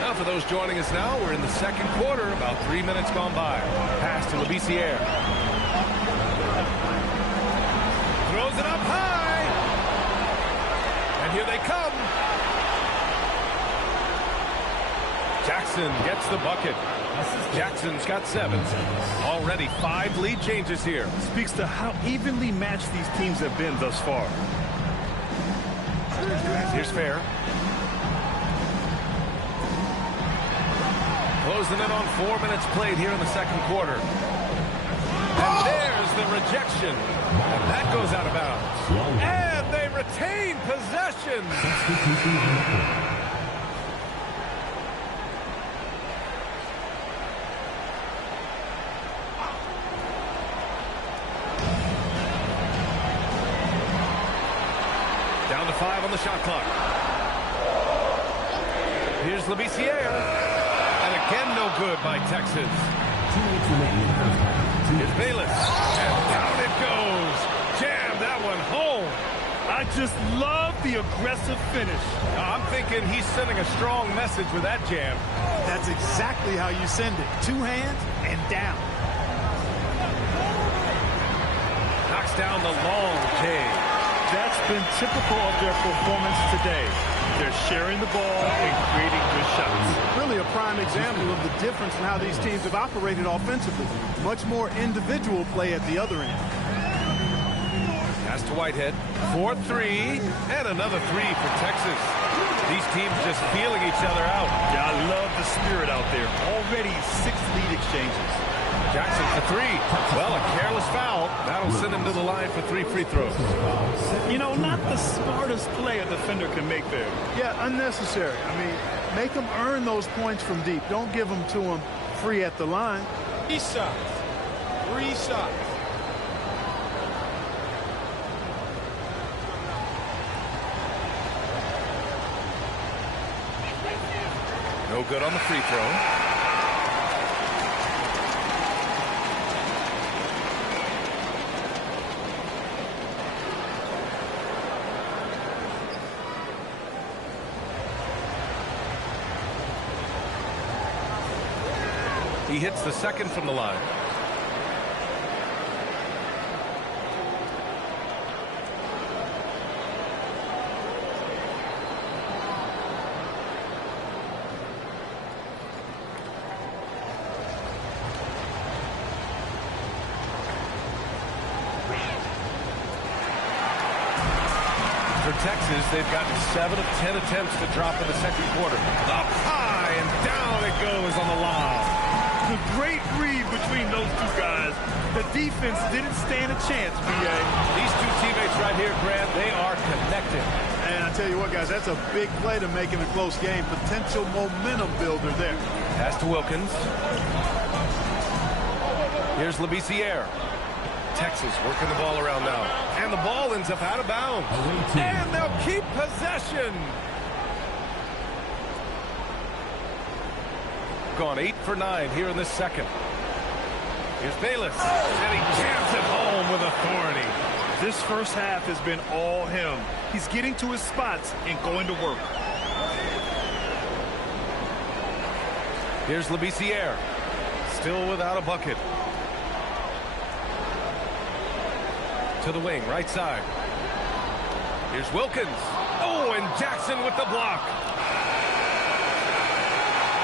Now for those joining us now, we're in the second quarter, about 3 minutes gone by. Pass to Labissiere. Throws it up high. And here they come. Jackson gets the bucket. Jackson's got 7. Already 5 lead changes here. Speaks to how evenly matched these teams have been thus far. Here's Fair. Closing in on 4 minutes played here in the second quarter. And there's the rejection. And that goes out of bounds. And they retain possession. Down to 5 on the shot clock. Here's Labissiere. And again, no good by Texas. Here's Bayless. And down it goes. Jam that one home. I just love the aggressive finish. I'm thinking he's sending a strong message with that jam. That's exactly how you send it. 2 hands and down. Knocks down the long J. That's been typical of their performance today. They're sharing the ball and creating good shots. Really a prime example of the difference in how these teams have operated offensively. Much more individual play at the other end. Pass to Whitehead. 4-3. And another 3 for Texas. These teams just feeling each other out. Yeah, I love the spirit out there. Already 6 lead exchanges. Jackson for 3. Well, a careless foul. That'll send him to the line for 3 free throws. You know, not the smartest play a defender can make there. Yeah, unnecessary. I mean, make them earn those points from deep. Don't give them to them free at the line. 3 shots. 3 shots. No good on the free throw. He hits the second from the line. For Texas, they've gotten 7 of 10 attempts to drop in the second quarter. Up high and down it goes on the lob. A great read between those 2 guys. The defense didn't stand a chance, B.A. These 2 teammates right here, Grant, they are connected. And I tell you what, guys, that's a big play to make in a close game. Potential momentum builder there. Pass to Wilkins. Here's Labissiere. Texas working the ball around now. And the ball ends up out of bounds. And they'll keep possession. Gone 8 for 9 here in this second. Here's Bayless. And he jams it home with authority. This first half has been all him. He's getting to his spots and going to work. Here's Labissiere. Still without a bucket. To the wing, right side. Here's Wilkins. Oh, and Jackson with the block.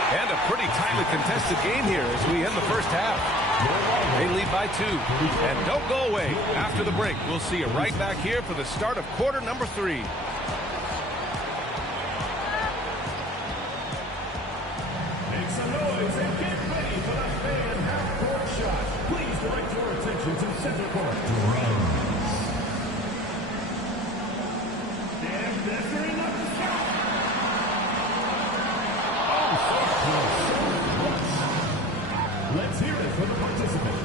And a pretty tightly contested game here as we end the first half. They lead by 2. And don't go away. After the break, we'll see you right back here for the start of quarter number 3. Make some noise and get ready for the fan half-court shot. Please direct your attention to center court. Drums. And measuring up the shot. Oh, so close. Let's hear it for the participant.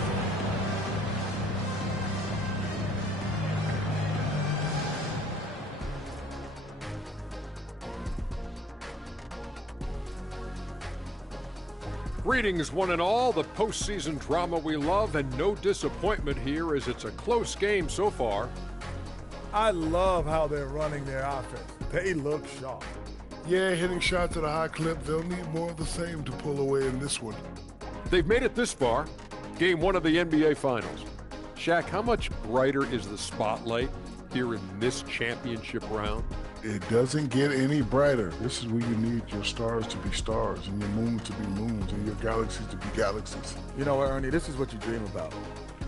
Greetings, one and all. The postseason drama we love, and no disappointment here as it's a close game so far. I love how they're running their offense. They look sharp. Yeah, hitting shots at a high clip. They'll need more of the same to pull away in this one. They've made it this far. Game 1 of the NBA Finals. Shaq, how much brighter is the spotlight here in this championship round? It doesn't get any brighter. This is where you need your stars to be stars and your moons to be moons and your galaxies to be galaxies. You know what, Ernie? This is what you dream about.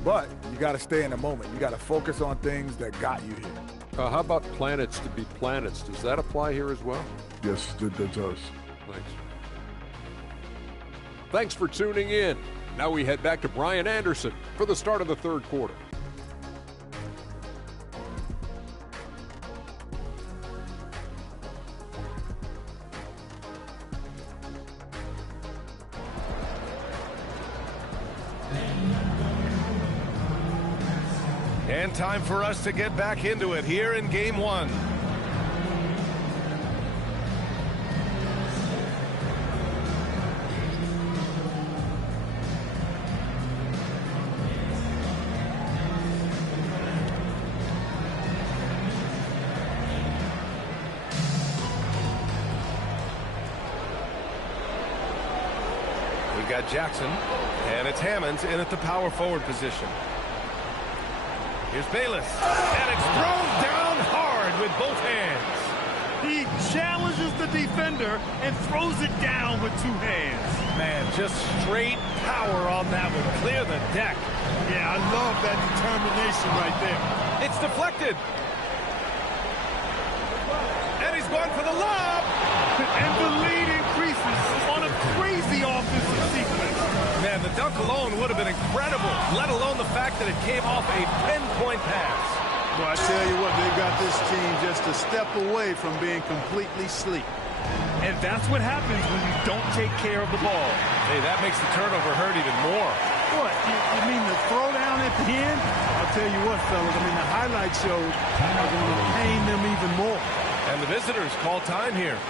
But you got to stay in the moment. You got to focus on things that got you here. How about planets to be planets? Does that apply here as well? Yes, that does. Thanks. Thanks for tuning in. Now we head back to Brian Anderson for the start of the third quarter. And time for us to get back into it here in Game 1. We've got Jackson, and it's Hammonds in at the power forward position. Here's Bayless, and it's thrown down hard with both hands. He challenges the defender and throws it down with two hands. Man, just straight power on that one. Clear the deck. Yeah, I love that determination right there. It's deflected. And he's going for the lob. And the lead increases on a crazy offensive sequence. Man, the dunk alone would have been incredible, let alone the fact that it came off a 10-point pass. Well, I tell you what, they've got this team just a step away from being completely sleep. And that's what happens when you don't take care of the ball. Hey, that makes the turnover hurt even more. What? You mean the throwdown at the end? I'll tell you what, fellas, I mean, the highlight shows are going to pain them even more. And the visitors call time here.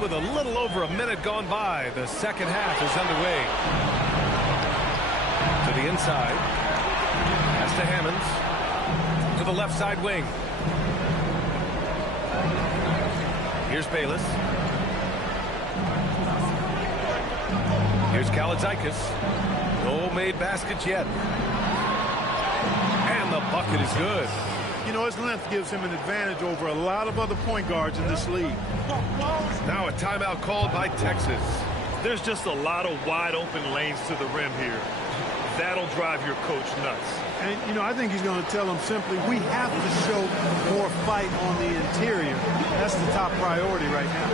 With a little over a minute gone by, the second half is underway. To the inside. Pass to Hammonds. To the left side wing. Here's Bayless. Here's Kalaitzakis. No made baskets yet. And the bucket is good. You know, his length gives him an advantage over a lot of other point guards in this league. Now a timeout called by Texas. There's just a lot of wide open lanes to the rim here. That'll drive your coach nuts. And, you know, I think he's going to tell them simply, we have to show more fight on the interior. That's the top priority right now.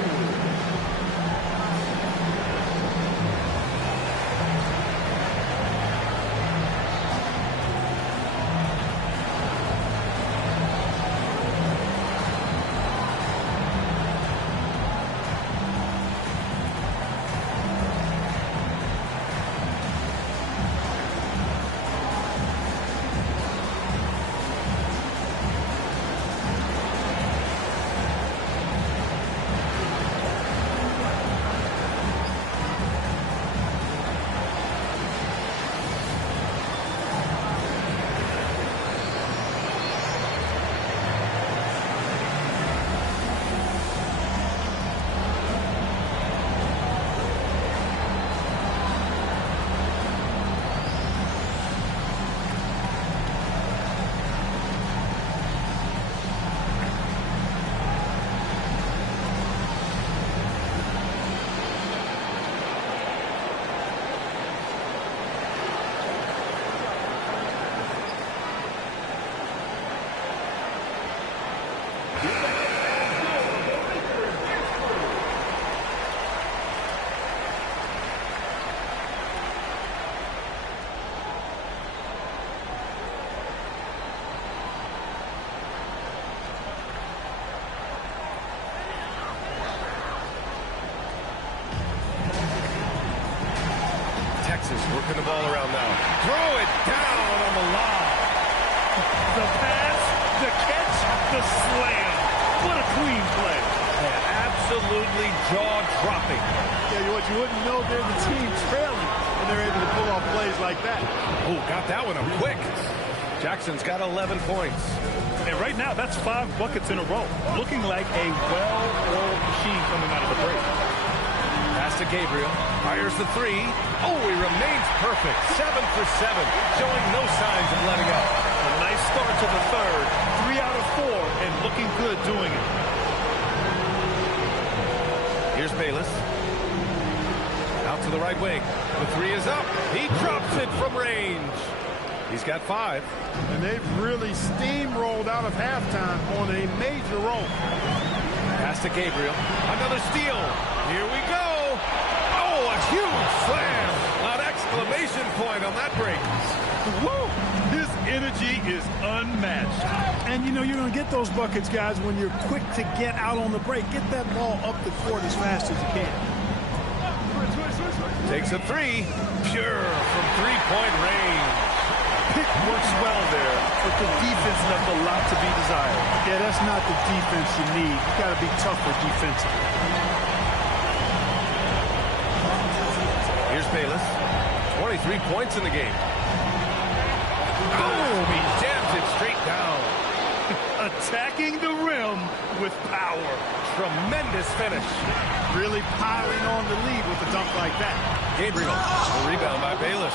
Texas working the ball around now. Throw it down on the lob. The pass, the catch, the slam. What a clean play. And absolutely jaw-dropping. Yeah, what you wouldn't know, they're the team trailing when they're able to pull off plays like that. Oh, got that one up quick. Jackson's got 11 points. And right now, that's 5 buckets in a row. Looking like a well-oiled machine coming out of the break. Pass to Gabriel. Fires the 3. Oh, he remains perfect. 7 for 7. Showing no signs of letting up. A nice start to the third. 3 out of 4 and looking good doing it. Here's Bayless. Out to the right wing. The 3 is up. He drops it from range. He's got 5. And they've really steamrolled out of halftime on a major roll. Pass to Gabriel. Another steal. Here we go. Oh, a huge slam. An exclamation point on that break. Woo! His energy is unmatched. And, you know, you're going to get those buckets, guys, when you're quick to get out on the break. Get that ball up the court as fast as you can. Takes a 3. Pure from three-point range. Pick works well there, but the defense left a lot to be desired. Yeah, that's not the defense you need. You got to be tougher defensively. Here's Bayless. 23 points in the game. Boom! He jams it straight down. Attacking the rim with power. Tremendous finish. Really piling on the lead with a dunk like that. Gabriel, a rebound by Bayless.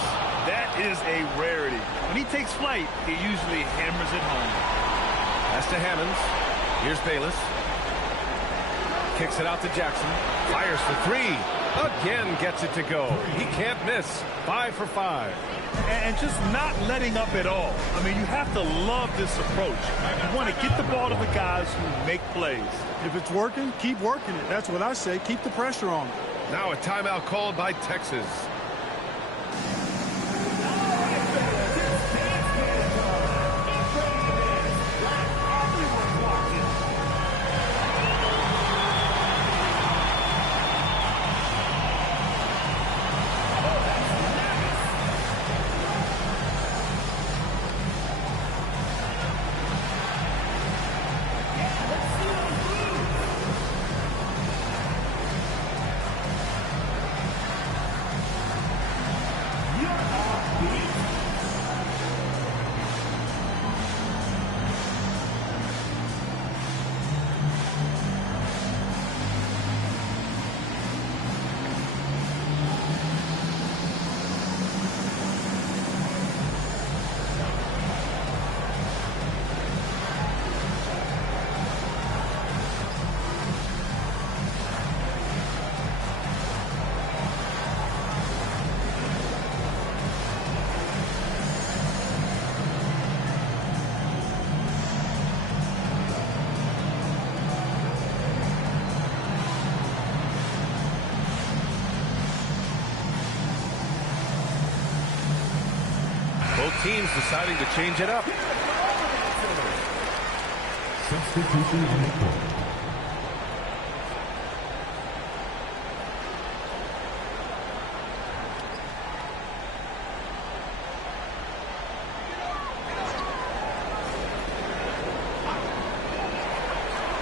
That is a rarity. When he takes flight, he usually hammers it home. Pass to Hammonds. Here's Bayless. Kicks it out to Jackson. Fires for 3. Again gets it to go. He can't miss. 5 for 5. And just not letting up at all. I mean, you have to love this approach. You want to get the ball to the guys who make plays. If it's working, keep working it. That's what I say. Keep the pressure on it. Now a timeout called by Texas. Both teams deciding to change it up. Substitution on the court.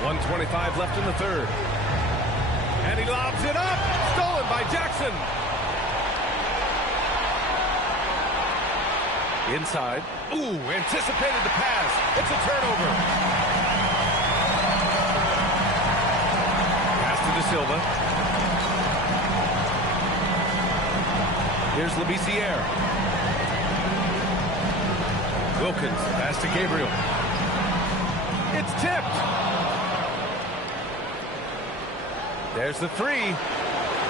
.125 left in the third. And he lobs it up. Stolen by Jackson. Inside. Ooh, anticipated the pass. It's a turnover. Pass to De Silva. Here's Labissiere. Wilkins. Pass to Gabriel. It's tipped. There's the 3.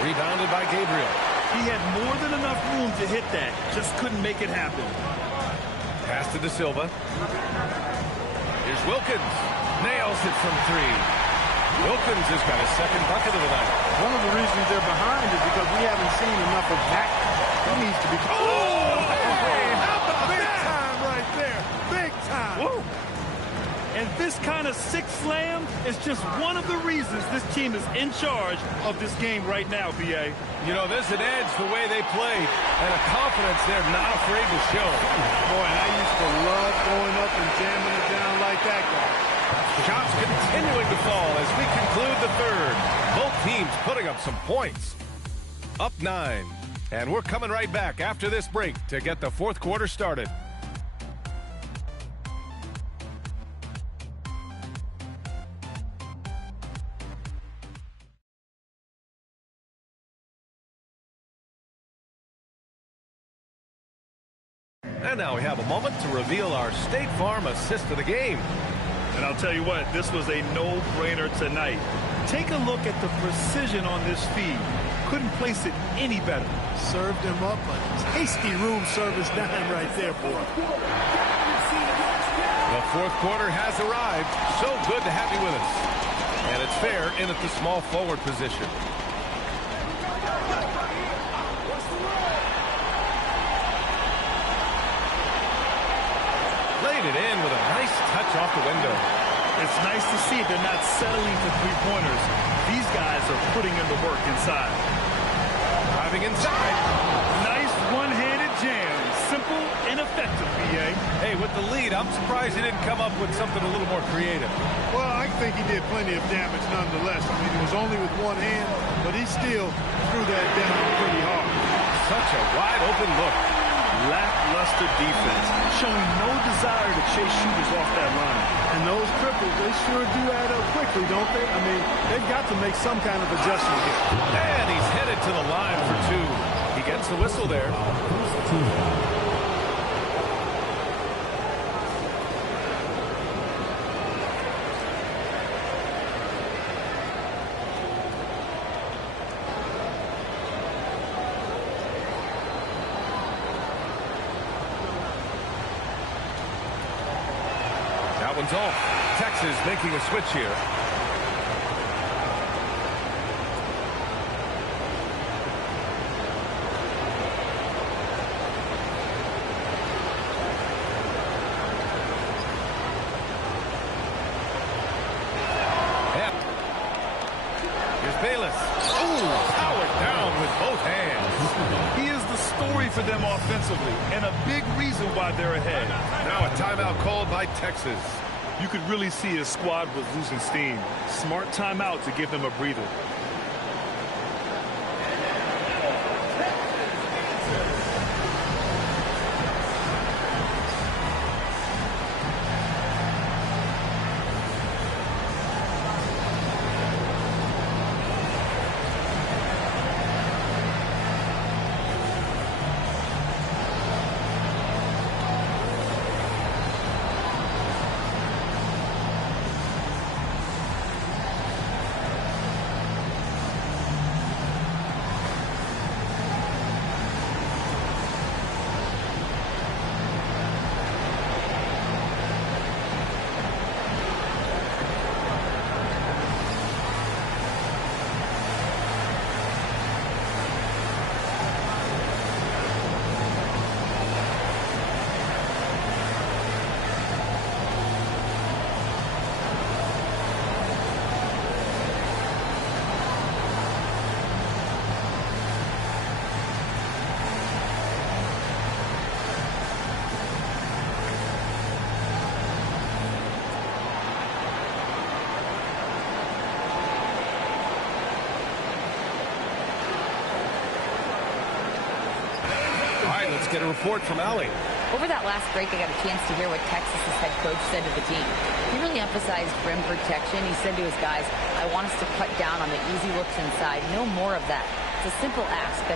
Rebounded by Gabriel. He had more than enough room to hit that. Just couldn't make it happen. Pass to De Silva. Here's Wilkins. Nails it from 3. Wilkins has got his second bucket of the night. One of the reasons they're behind is because we haven't seen enough of that. He needs to be... Oh! Hey, how about big that? time right there. Big time. Woo. And this kind of sixth slam is just one of the reasons this team is in charge of this game right now, B.A. You know, there's an edge the way they played and a confidence they're not afraid to show. Boy, and I used to love going up and jamming it down like that guy. Shots continuing to fall as we conclude the third. Both teams putting up some points. Up 9. And we're coming right back after this break to get the fourth quarter started. And now we have a moment to reveal our State Farm assist of the game. And I'll tell you what, this was a no-brainer tonight. Take a look at the precision on this feed. Couldn't place it any better. Served him up a tasty room service dime right there, boy. The fourth quarter has arrived. So good to have you with us. And it's fair in at the small forward position. Laid it in with a nice touch off the window. It's nice to see they're not settling for three-pointers. These guys are putting in the work inside. Driving inside. Nice one-handed jam. Simple and effective, B.A. Hey, with the lead, I'm surprised he didn't come up with something a little more creative. Well, I think he did plenty of damage nonetheless. I mean, it was only with one hand, but he still threw that down pretty hard. Such a wide-open look. Lackluster defense, showing no desire to chase shooters off that line. And those triples, they sure do add up quickly, don't they? I mean, they've got to make some kind of adjustment here. And he's headed to the line for 2. He gets the whistle there. That one's off. Texas making a switch here. Yep. Here's Bayless. Oh, powered down with both hands. He is the story for them offensively, and a big reason why they're ahead. Now a timeout called by Texas. You could really see his squad was losing steam. Smart timeout to give them a breather. Let's get a report from Allie. Over that last break, I got a chance to hear what Texas's head coach said to the team. He really emphasized rim protection. He said to his guys, I want us to cut down on the easy looks inside. No more of that. It's a simple ask.